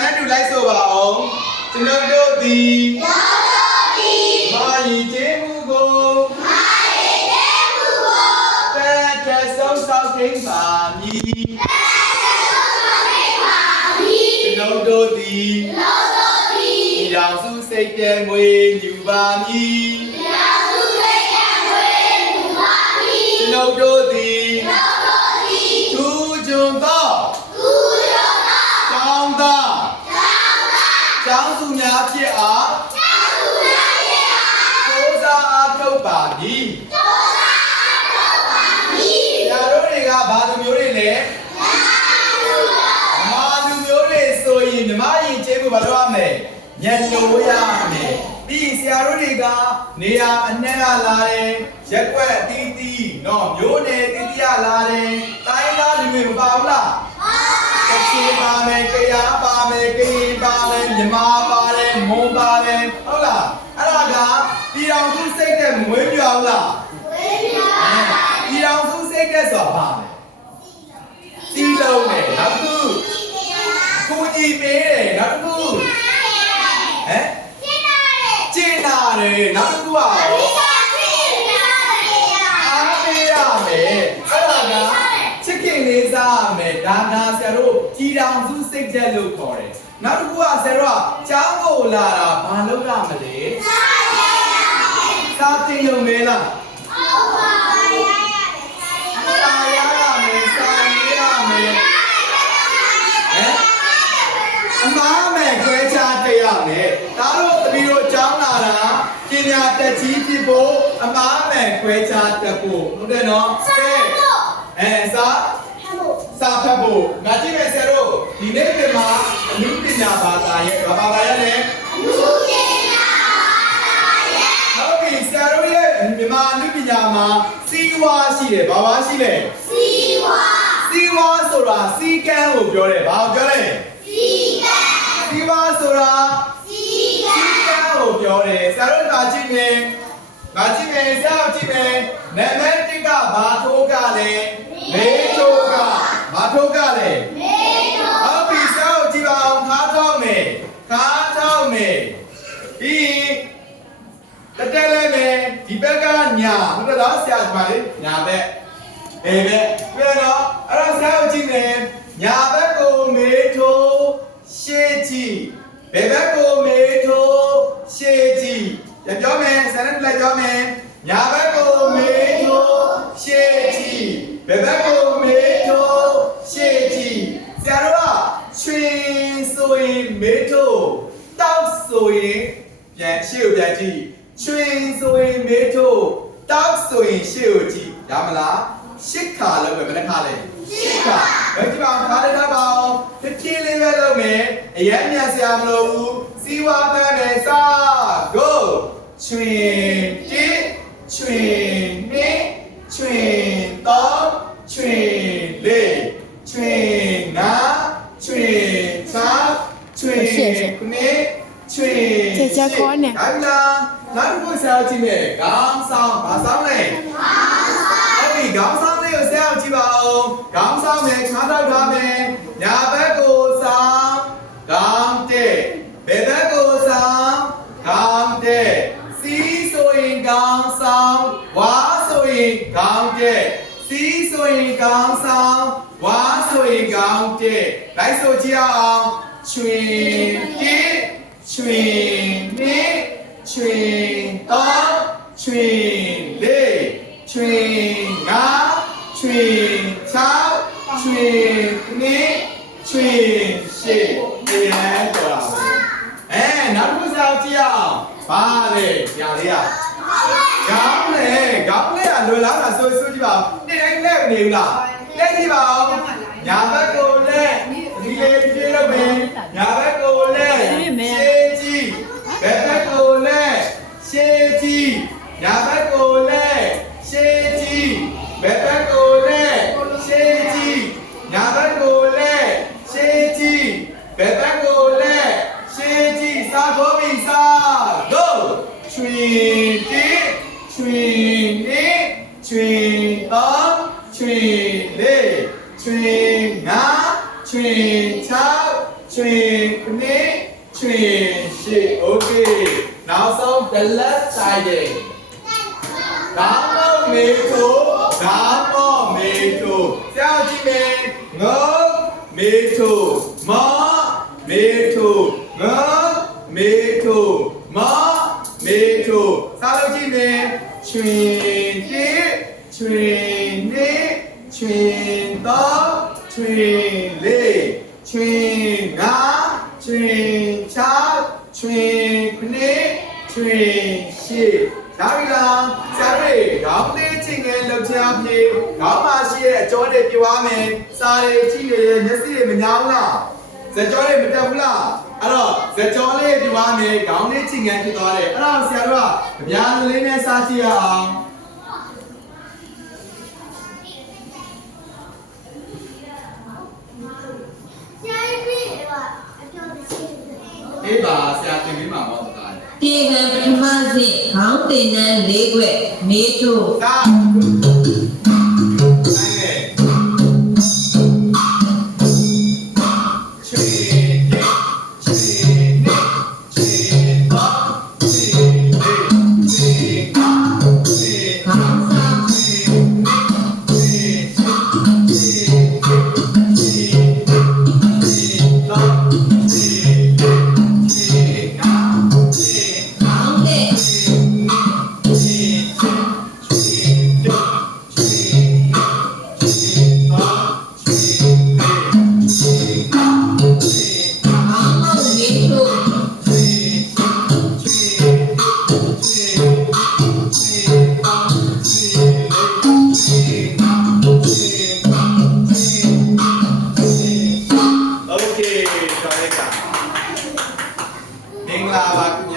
ပိုက်နာဆရာနဲ့တူလိုက်ဆိုပါအောင်ကျွန်တော်တို့သည်မာယီကျေးမှုကိုတဲ့တဲ့ဆုံးဆောင်ခြင်းပါမည်ကျွန်တော်တို့သည်ဒီတော်စုစိတ်ပြဲမွေယူပါမည်ကျွန်တော်တို့သည်သူဂျုံသောကျောင်းသားကျောင်းသူများဖြစ်အားကိုးစားအားထုတ်ပါမည်ဆရာတို့တွေကဘာလူမျိုးတွေလဲမာလူမျိုးတွေဆိုရင်မြမရင်ကျေးမှုဘာလို့ရမ လဲညံလို့ရမယ်ပြီးရင်ဆရာတို့တွေကနေရာအနှံ့ကလာတယ်ရက်ွက်အတီးတီးနော်မျိုးနယ်တီးတီးကလာတယ်တိုင်းသားလူတွေမပါဘူးလားကချင်ပါမယ်၊ကယားပါမယ်၊ကရင်ပါမယ်၊မြန်မာပါတယ်၊မွန်ပါတယ်ဟုတ်လားအဲ့ဒါကပြည်တော်စုစိတ်တဲ့မွေးပြောင်းလားပြည်တော်စုစိတ်တဲ့ဆိုတာပါမယ်စီလုံးနဲ့နောက်တစ်ခုကိုကြီးပေးတယ်နောက်တစ်ခုဟမ်ကျ င်းလာတယ်နောက်တစ်ခုကအားပေးရမယ်အဲ့ဒါကချစ်ခင်လေးစားရမယ်ဒါဒါဆရာတို့ပြည်တော်စုစိတ်တဲ့လို့ခေါ်တယ်နောက်တစ်ခုကဆရာတို့ကကျောင်းကိုလာတာဘာလုပ်ရမလဲစားတင်ရုံပဲလားစာရရမယ်စာရေးရမယ်ဟမ်အမားမယ်ခွဲခြားတက်ရမယ်ဒါတို့တပီတို့ကျောင်းလာတာပ ညာတက်ကြီးဖြစ်ဖို့အမားမယ်ခွဲခြားတက်ဖို့ဟုတ်တယ်နော်ကဲအဲစာစာဖတ်ဖို့ငါကြည့်မယ်ဆရာတို့ဒီနေ့ပြင်မှာအနုပညာဘာသာရဲ့ဘာဘာသာရဲ့လဲဟုတ်ပြီဆရာတို့ရဲ့မြန်မာအနုပညာမှာစီဝါရှိတယ်ဘာဘာရှိလဲစီဝါဆိုတာစီကန်းကိုပြောတယ်ဘာကိုပြောလဲစီဝါဆိုတာစီကန်းကို ပြောတယ်ဆရာတို့ကကြည့်မယ်ငါကြည့်မယ်ဆရာတို့ကြည့်မယ်နံပါတ်1ကဘာထိုးကလဲမေထိုးကဘာထိုးကလဲဟုတ်ပြီစောက်ကြည့်ပါအောင်ခါထောက်မယ်ခါထောက်မယ်ပြီးတက်တက်လေးမယ်ဒီဘက်ကညာဟုတ်တယ်လားဆရာဒီမှာလေညာဘက်အေးဘက်ပြန်တော့အဲ့တော့ဆရာကိုကြည့်မယ်ညာဘက်ကိုမေးထိုးရှေ့ကြည့်ဘယ်ဘက်ကိုမေးထိုးရှေ့ကြည့် ပြန်ပြောမယ်ဆရာနဲ့လိုက်ပြောမယ်ညာဘက်ကိုမေးထိုးရှေ့ကြည့်ဘယ်ဘက်ကိုမေးထိုးရှေ့ကြည့်ဆရာတို့ကချွင်ဆိုရင်မေးထိုးတောက်ဆိုရင်ပြန်ရှေ့ကိုပြန်ကြည့်ချွင်ဆိုရင်မေးထိုးတောက်ဆိုရင်ရှေ့ကိုကြည့်ရမလားရှစ်ခါလုံးပဲဘယ်နှခါလဲရှစ်ခါဘယ်ကြည့်ပါအောင်ခါလေးထားပါအောင်ဖြည်းဖြည်းလေးပဲလုပ်မယ်အရင်မြန်စရာမလိုဘူးစီဝါပန်းမယ်စ go ချွင်တိချွင်နေချွင်တော့ချွင်လေးချွင်နာချွင်သာချွင်နေချွင်姐姐ခေါ်နေဟမ်လားနောက်တစ်ခုဆရာကြည့်မယ်ခေါင်းဆောင်ဘာဆောင်လဲဟုတ်ပြီခေါင်းဆောင်လေးကိုဆရာကြည့်ပါဦးခေါင်းဆောင်မယ်ခါတော့ထားမယ်ညာဘက်ကိုဆောင်ခေါင်းတဲ့ဘယ်ဘက်ကိုဆောင်ခေါင်းတဲ့စီးဆိုရင်ခေါင်းဆောင်ဝါဆိုရင်ခေါင်းတဲ့စီးဆိုရင်ခေါင်းဆောင်ဝါ ဆိုရင်ခေါင်းတဲ့လိုက်ဆိုကြည့်အောင်ချွင်တိချွင်နေချွင်တော့ချွင်လေးချွင်ငါချွင်ချောက်ချွင်နေချွင်ရှေ့ဒီလမ်းတော့အဲနောက်တစ်ခုစောင့်ကြည့်အောင်ဘာလဲညာလေးอ่ะကောင်းလေကောင်းလေကလွယ်လားလားဆိုဆိုကြည့်ပါဦးနေ့တိုင်းလက်မနေဘူးလား လက်ကြည့်ပါဦးညာဘက်ကိုလက်ဒီလေးပြေးလို့ပဲညာဘက်ကိုလက်ရှေးကြည့်ဘက်ဘက်ကိုလက်ရှေးကြည့်ညာဘက်ကိုလက်ရှေးကြည့်ဘက်ဘက်ကိုလက်ရှေးကြည့်ညာဘက်ကိုလက်ရှေးကြည့်ဘက်ဘက်ကိုလက်ရှေးကြည့်စာခေါ်ပြီးစာ go ချွေတိချွေနေချွေတော့ ချွေလေးချွေငါချချွင်6ချွင်9ချွင်10 okay နောက်ဆုံး the left side ဒါမောမေထိုဒါမောမေထိုကြောက်ကြည့်မယ်ငုံမေထိုမမေထိုငုံမေထိုမမေထိုစားလို့ကြည့်မယ်ချွင်တိချွင်နေ ချွင်တော့ချွင်လေးချွင်ငါချွင်ချောက်ချွင်ခနစ်ချွင်ရှိဒါပြီလားဆရာတို့ခေါင်းလေးချင်းငယ်လှုပ်ရှားပြေခေါင်းမှာရှိတဲ့အကျော်တွေပြွားမယ်စားတွေကြည့်ရရဲ့မျက်စိတွေမညာဘူးလားဇက်ကျော်တွေမတက်ဘူးလားအဲ့တော့ဇက်ကျော်လေးပြွားမယ်ခေါင်းလေးချင်းငယ်ဖြစ်သွားတယ်အဲ့တော့ဆရာတို့ကအများလေးနဲ့စားကြည့်ရအောင် အေးပါဆရာသင်ပေးမှာပေါ့ တကားတေကံပထမဆင့်ခေါင်းတင်နှန်း၄ခွက်မေးထိုးဒါ Lala.